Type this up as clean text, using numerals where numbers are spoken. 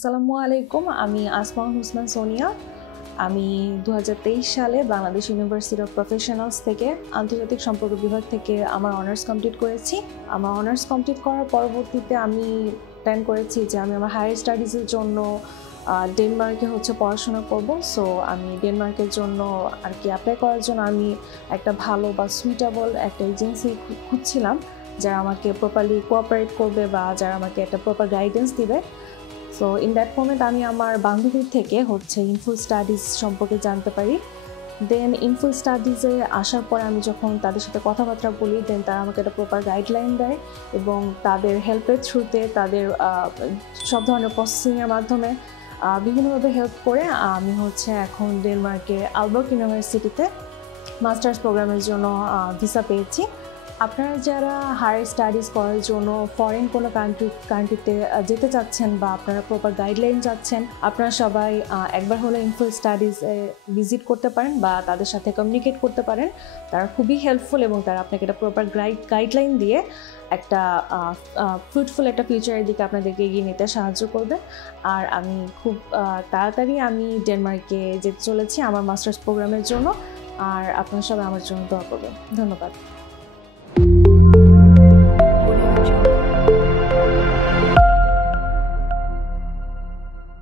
আসসালামু আলাইকুম, আমি আসমা হোসমান সোনিয়া। আমি 2023 সালে বাংলাদেশ ইউনিভার্সিটি অফ প্রফেশনালস থেকে আন্তর্জাতিক সম্পর্ক বিভাগ থেকে আমার অনার্স কমপ্লিট করেছি। আমার অনার্স কমপ্লিট করার পরবর্তীতে আমি প্ল্যান করেছি যে আমি আমার হায়ার স্টাডিজের জন্য ডেনমার্কে পড়াশোনা করব। সো আমি ডেনমার্কের জন্য আর কি অ্যাপ্লাই করার জন্য আমি একটা ভালো বা সুইটেবল একটা এজেন্সি খুঁজছিলাম, যারা আমাকে প্রপারলি কোঅপারেট করবে বা যারা আমাকে একটা প্রপার গাইডেন্স দিবে। সো ইন দ্যাট মোমেন্ট আমি আমার বান্ধবীর থেকে ইনফুল স্টাডিজ সম্পর্কে জানতে পারি। দেন ইনফুল স্টাডিজে আসার পরে আমি যখন তাদের সাথে কথাবার্তা বলি, দেন তারা আমাকে একটা প্রপার গাইডলাইন দেয় এবং তাদের হেল্পের থ্রুতে তাদের সব ধরনের প্রসেসিংয়ের মাধ্যমে বিভিন্নভাবে হেল্প করে আমি এখন ডেনমার্কে আলবার্ট ইউনিভার্সিটিতে মাস্টার্স প্রোগ্রামের জন্য ভিসা পেয়েছি। আপনারা যারা হায়ার স্টাডিজ করার জন্য ফরেন কোনো কান্ট্রিতে যেতে চাচ্ছেন বা আপনারা প্রপার গাইডলাইন চাচ্ছেন, আপনারা সবাই একবার হলে ইনফুল স্টাডিজে ভিজিট করতে পারেন বা তাদের সাথে কমিউনিকেট করতে পারেন। তারা খুবই হেল্পফুল এবং তারা আপনাকে একটা প্রপার গাইডলাইন দিয়ে একটা ফ্রুটফুল একটা ফিউচারের দিকে আপনাদেরকে এগিয়ে নিতে সাহায্য করবে। আর আমি খুব তাড়াতাড়ি আমি ডেনমার্কে যেতে চলেছি আমার মাস্টার্স প্রোগ্রামের জন্য। আর আপনারা সবাই আমার জন্য দোয়া করবেন। ধন্যবাদ।